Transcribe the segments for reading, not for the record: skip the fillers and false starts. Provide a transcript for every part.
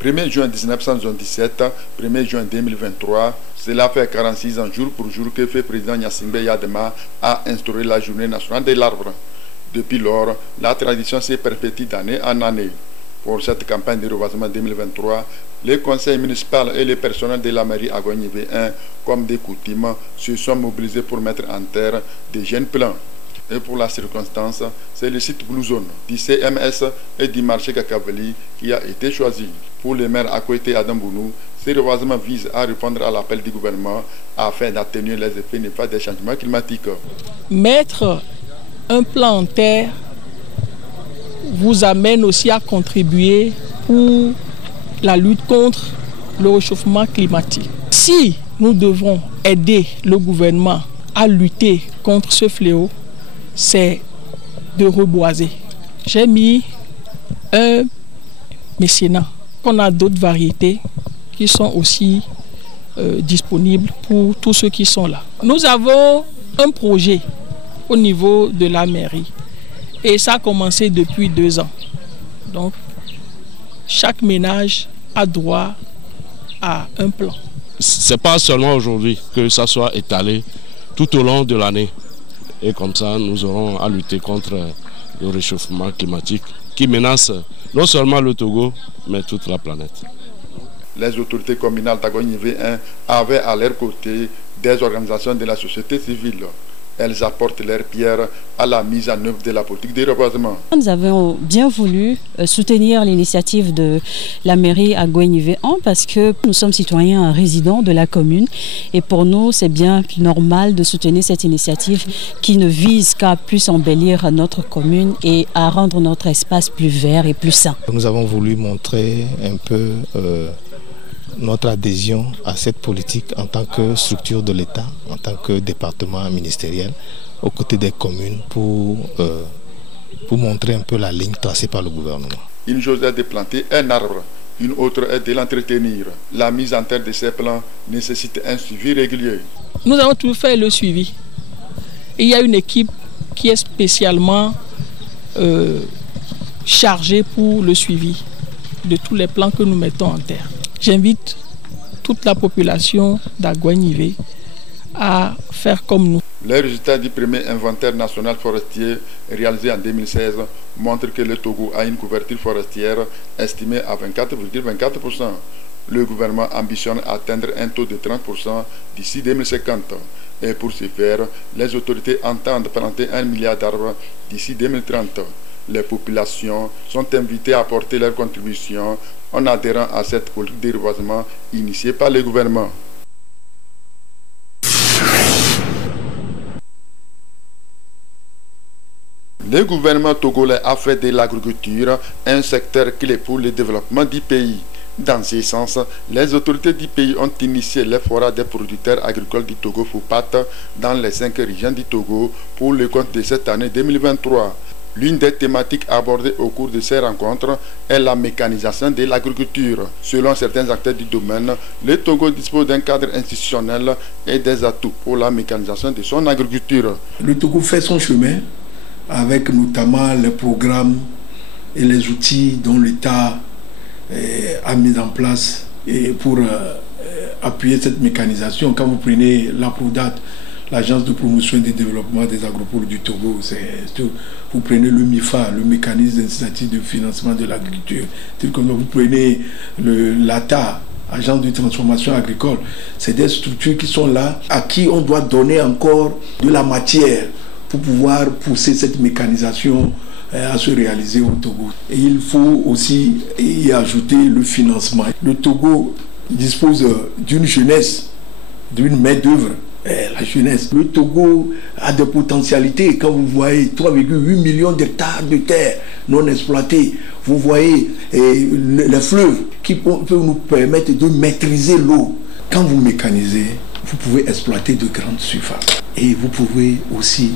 1er juin 1977, 1er juin 2023, cela fait 46 ans jour pour jour que le président Gnassingbé Yadema a instauré la journée nationale de l'arbre. Depuis lors, la tradition s'est perpétuée d'année en année. Pour cette campagne de reboisement 2023, les conseils municipaux et les personnels de la mairie Agoignivé 1, comme des coutumes, se sont mobilisés pour mettre en terre des jeunes plants. Et pour la circonstance, c'est le site Blue Zone du CMS et du marché Kakaveli qui a été choisi. Pour le maire Akoité Adambounou, ce reboisement vise à répondre à l'appel du gouvernement afin d'atténuer les effets néfastes des changements climatiques. Mettre un plan en terre vous amène aussi à contribuer pour la lutte contre le réchauffement climatique. Si nous devons aider le gouvernement à lutter contre ce fléau, c'est de reboiser. J'ai mis un mécénat. On a d'autres variétés qui sont aussi disponibles pour tous ceux qui sont là. Nous avons un projet au niveau de la mairie et ça a commencé depuis 2 ans. Donc, chaque ménage a droit à un plan. Ce n'est pas seulement aujourd'hui que ça soit étalé tout au long de l'année. Et comme ça, nous aurons à lutter contre le réchauffement climatique qui menace non seulement le Togo, mais toute la planète. Les autorités communales d'Agoignivé 1 avaient à leur côté des organisations de la société civile. Elles apportent leur pierre à la mise en œuvre de la politique de reboisement. Nous avons bien voulu soutenir l'initiative de la mairie Agoignivé 1 parce que nous sommes citoyens résidents de la commune et pour nous c'est bien normal de soutenir cette initiative qui ne vise qu'à plus embellir notre commune et à rendre notre espace plus vert et plus sain. Nous avons voulu montrer un peu notre adhésion à cette politique en tant que structure de l'État, en tant que département ministériel, aux côtés des communes pour montrer un peu la ligne tracée par le gouvernement. Une chose est de planter un arbre, une autre est de l'entretenir. La mise en terre de ces plants nécessite un suivi régulier. Nous avons toujours fait le suivi. Il y a une équipe qui est spécialement chargée pour le suivi de tous les plants que nous mettons en terre. J'invite toute la population d'Agoignivé à faire comme nous. Les résultats du premier inventaire national forestier réalisé en 2016 montrent que le Togo a une couverture forestière estimée à 24,24%. Le gouvernement ambitionne atteindre un taux de 30% d'ici 2050. Et pour ce faire, les autorités entendent planter 1 milliard d'arbres d'ici 2030. Les populations sont invitées à apporter leur contribution en adhérant à cette politique de reboisement initiée par le gouvernement. Le gouvernement togolais a fait de l'agriculture un secteur clé pour le développement du pays. Dans ce sens, les autorités du pays ont initié les forats des producteurs agricoles du Togo FOPAT dans les 5 régions du Togo pour le compte de cette année 2023. L'une des thématiques abordées au cours de ces rencontres est la mécanisation de l'agriculture. Selon certains acteurs du domaine, le Togo dispose d'un cadre institutionnel et des atouts pour la mécanisation de son agriculture. Le Togo fait son chemin avec notamment les programmes et les outils dont l'État a mis en place pour appuyer cette mécanisation. Quand vous prenez l'APRODAT, l'Agence de promotion et de développement des agropoles du Togo, vous prenez le MIFA, le mécanisme d'initiative de financement de l'agriculture, vous prenez l'ATA, Agence de transformation agricole, c'est des structures qui sont là, à qui on doit donner encore de la matière pour pouvoir pousser cette mécanisation à se réaliser au Togo. Et il faut aussi y ajouter le financement. Le Togo dispose d'une jeunesse, d'une main-d'œuvre. La jeunesse. Le Togo a des potentialités. Quand vous voyez 3,8 millions d'hectares de terre non exploités, vous voyez les fleuves qui peuvent nous permettre de maîtriser l'eau. Quand vous mécanisez, vous pouvez exploiter de grandes surfaces et vous pouvez aussi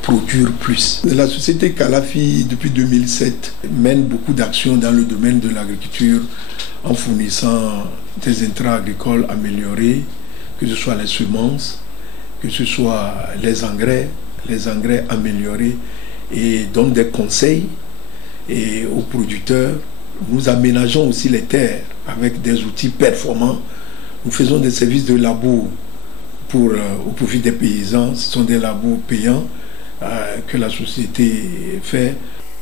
produire plus. La société Calafi, depuis 2007, mène beaucoup d'actions dans le domaine de l'agriculture en fournissant des intrants agricoles améliorés, que ce soit les semences, que ce soit les engrais améliorés, et donne des conseils aux producteurs Nous aménageons aussi les terres avec des outils performants. Nous faisons des services de labour au profit des paysans. Ce sont des labours payants que la société fait.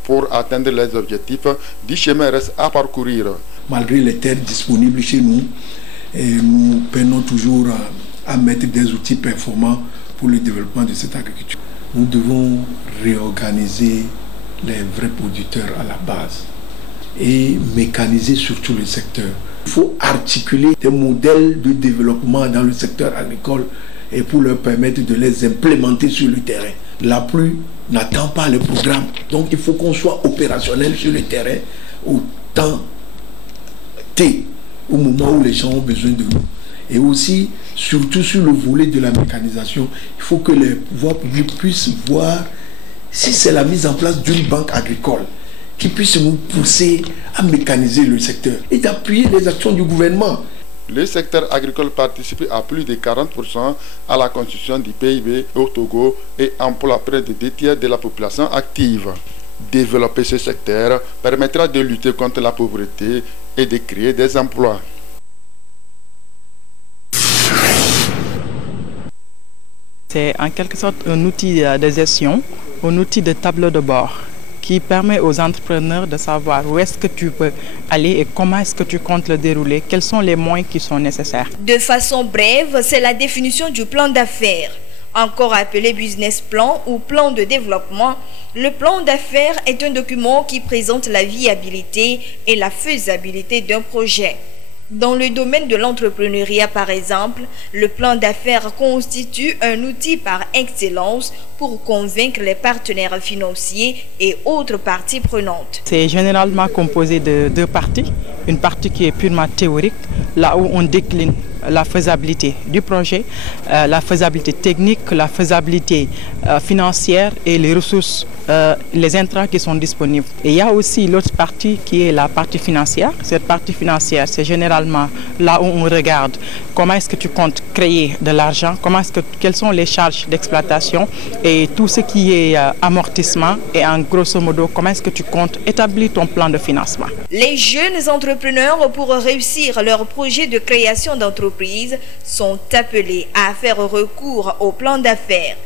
Pour atteindre les objectifs, du chemin reste à parcourir. Malgré les terres disponibles chez nous, nous peinons toujours à mettre des outils performants pour le développement de cette agriculture. Nous devons réorganiser les vrais producteurs à la base et mécaniser surtout le secteur. Il faut articuler des modèles de développement dans le secteur agricole et pour leur permettre de les implémenter sur le terrain. La pluie n'attend pas le programme, donc il faut qu'on soit opérationnel sur le terrain au temps T, au moment où les gens ont besoin de nous. Et aussi, surtout sur le volet de la mécanisation, il faut que les pouvoirs publics puissent voir si c'est la mise en place d'une banque agricole qui puisse nous pousser à mécaniser le secteur et d'appuyer les actions du gouvernement. Le secteur agricole participe à plus de 40% à la constitution du PIB au Togo et emploie près de 2/3 de la population active. Développer ce secteur permettra de lutter contre la pauvreté et de créer des emplois. C'est en quelque sorte un outil de gestion, un outil de tableau de bord qui permet aux entrepreneurs de savoir où est-ce que tu peux aller et comment est-ce que tu comptes le dérouler, quels sont les moyens qui sont nécessaires. De façon brève, c'est la définition du plan d'affaires. Encore appelé business plan ou plan de développement, le plan d'affaires est un document qui présente la viabilité et la faisabilité d'un projet. Dans le domaine de l'entrepreneuriat, par exemple, le plan d'affaires constitue un outil par excellence pour convaincre les partenaires financiers et autres parties prenantes. C'est généralement composé de deux parties. Une partie qui est purement théorique, là où on décline la faisabilité du projet, la faisabilité technique, la faisabilité financière et les ressources, les intrants qui sont disponibles. Et il y a aussi l'autre partie qui est la partie financière. Cette partie financière, c'est généralement là où on regarde comment est-ce que tu comptes créer de l'argent, quelles sont les charges d'exploitation et tout ce qui est amortissement et en grosso modo, comment est-ce que tu comptes établir ton plan de financement. Les jeunes entrepreneurs, pour réussir leur projet de création d'entreprise, sont appelés à faire recours au plan d'affaires.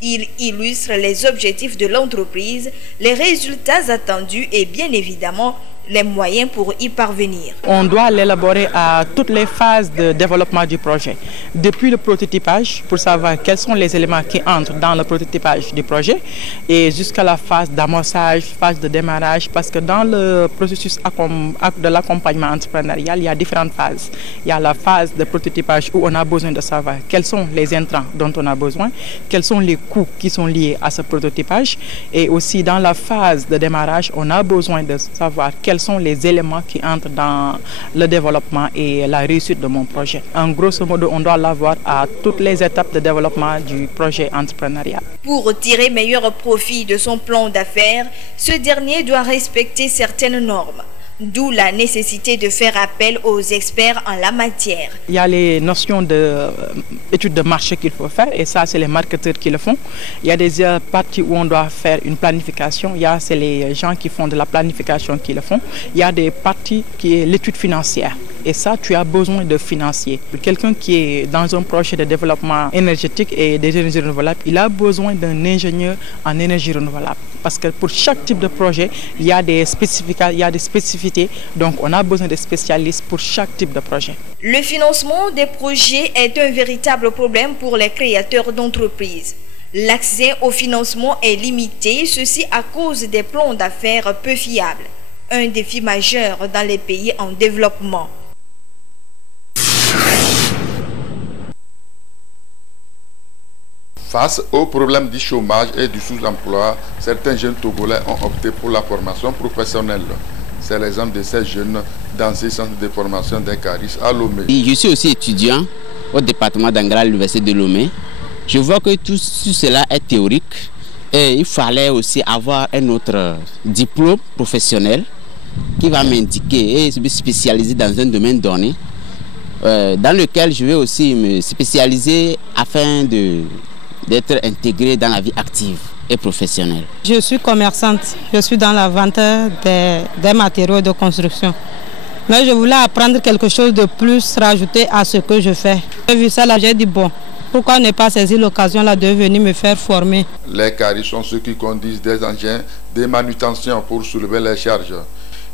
Il illustre les objectifs de l'entreprise, les résultats attendus et bien évidemment les moyens pour y parvenir. On doit l'élaborer à toutes les phases de développement du projet. Depuis le prototypage, pour savoir quels sont les éléments qui entrent dans le prototypage du projet, et jusqu'à la phase d'amorçage, phase de démarrage, parce que dans le processus de l'accompagnement entrepreneurial, il y a différentes phases. Il y a la phase de prototypage où on a besoin de savoir quels sont les intrants dont on a besoin, quels sont les coûts qui sont liés à ce prototypage, et aussi dans la phase de démarrage, on a besoin de savoir quels sont les éléments qui entrent dans le développement et la réussite de mon projet. En grosso modo, on doit l'avoir à toutes les étapes de développement du projet entrepreneurial. Pour tirer meilleur profit de son plan d'affaires, ce dernier doit respecter certaines normes. D'où la nécessité de faire appel aux experts en la matière. Il y a les notions d'études de marché qu'il faut faire et ça, c'est les marketeurs qui le font. Il y a des parties où on doit faire une planification. C'est les gens qui font de la planification qui le font. Il y a des parties qui est l'étude financière. Et ça, tu as besoin de financiers. Quelqu'un qui est dans un projet de développement énergétique et des énergies renouvelables, il a besoin d'un ingénieur en énergie renouvelable. Parce que pour chaque type de projet, il y a des spécificités. Donc, on a besoin de spécialistes pour chaque type de projet. Le financement des projets est un véritable problème pour les créateurs d'entreprises. L'accès au financement est limité, ceci à cause des plans d'affaires peu fiables. Un défi majeur dans les pays en développement. Face au problème du chômage et du sous-emploi, certains jeunes Togolais ont opté pour la formation professionnelle. C'est l'exemple de ces jeunes dans ces centres de formation d'Incaris à Lomé. Je suis aussi étudiant au département d'Angra à l'université de Lomé. Je vois que tout cela est théorique et il fallait aussi avoir un autre diplôme professionnel qui va m'indiquer et me spécialiser dans un domaine donné, dans lequel je vais aussi me spécialiser afin d'être intégré dans la vie active et professionnelle. Je suis commerçante, je suis dans la vente des matériaux de construction. Mais je voulais apprendre quelque chose de plus, rajouter à ce que je fais. J'ai vu ça là, j'ai dit bon, pourquoi ne pas saisir l'occasion là de venir me faire former. Les caristes sont ceux qui conduisent des engins de manutention pour soulever les charges.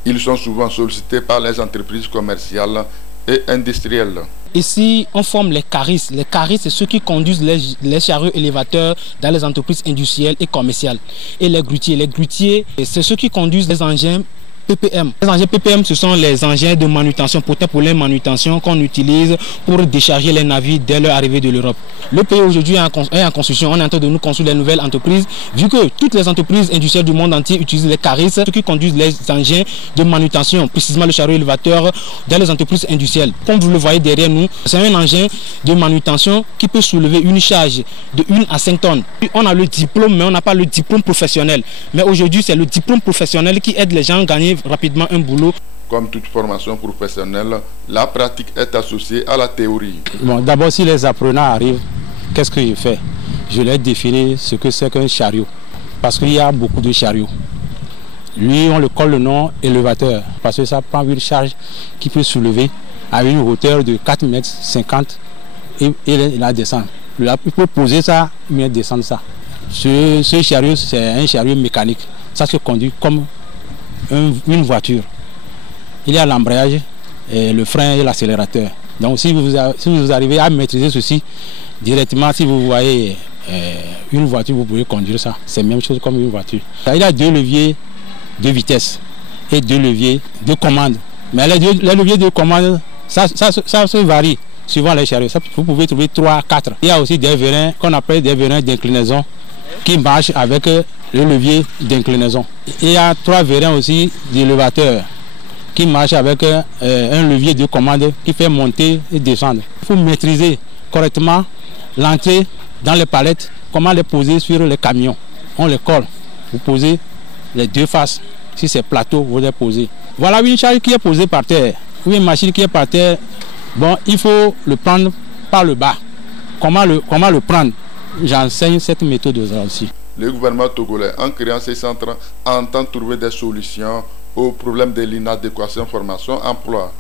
Ils sont souvent sollicités par les entreprises commerciales et industrielles. Ici, on forme les caristes. Les caristes, c'est ceux qui conduisent les chariots élévateurs dans les entreprises industrielles et commerciales. Et les grutiers, c'est ceux qui conduisent les engins PPM. Les engins PPM, ce sont les engins de manutention, pour les manutentions qu'on utilise pour décharger les navires dès leur arrivée de l'Europe. Le pays aujourd'hui est en construction, on est en train de nous construire des nouvelles entreprises. Vu que toutes les entreprises industrielles du monde entier utilisent les caristes, ceux qui conduisent les engins de manutention, précisément le chariot élévateur, dans les entreprises industrielles. Comme vous le voyez derrière nous, c'est un engin de manutention qui peut soulever une charge de 1 à 5 tonnes. On a le diplôme, mais on n'a pas le diplôme professionnel. Mais aujourd'hui, c'est le diplôme professionnel qui aide les gens à gagner rapidement un boulot. Comme toute formation professionnelle, la pratique est associée à la théorie. Bon, d'abord, si les apprenants arrivent, qu'est-ce que je fais? Je leur définis ce que c'est qu'un chariot. Parce qu'il y a beaucoup de chariots. Lui, on le colle le nom élévateur. Parce que ça prend une charge qui peut soulever à une hauteur de 4,50 m et la descend. Il peut poser ça, il descendre ça. Ce chariot, c'est un chariot mécanique. Ça se conduit comme une voiture. Il y a l'embrayage, le frein et l'accélérateur. Donc si vous arrivez à maîtriser ceci directement, si vous voyez une voiture, vous pouvez conduire ça. C'est la même chose comme une voiture. Il y a 2 leviers de vitesse et 2 leviers de commande. Mais les leviers de commande, ça se varie suivant les chariots. Ça, vous pouvez trouver 3, 4. Il y a aussi des vérins qu'on appelle des vérins d'inclinaison qui marchent avec le levier d'inclinaison. Il y a 3 vérins aussi d'élévateurs qui marchent avec un levier de commande qui fait monter et descendre. Il faut maîtriser correctement l'entrée dans les palettes, comment les poser sur les camions. On les colle. Vous posez les 2 faces. Si c'est plateau, vous les posez. Voilà une charge qui est posée par terre, ou une machine qui est par terre. Bon, il faut le prendre par le bas. Comment le prendre? J'enseigne cette méthode aussi. Le gouvernement togolais, en créant ces centres, entend trouver des solutions aux problèmes de l'inadéquation formation-emploi.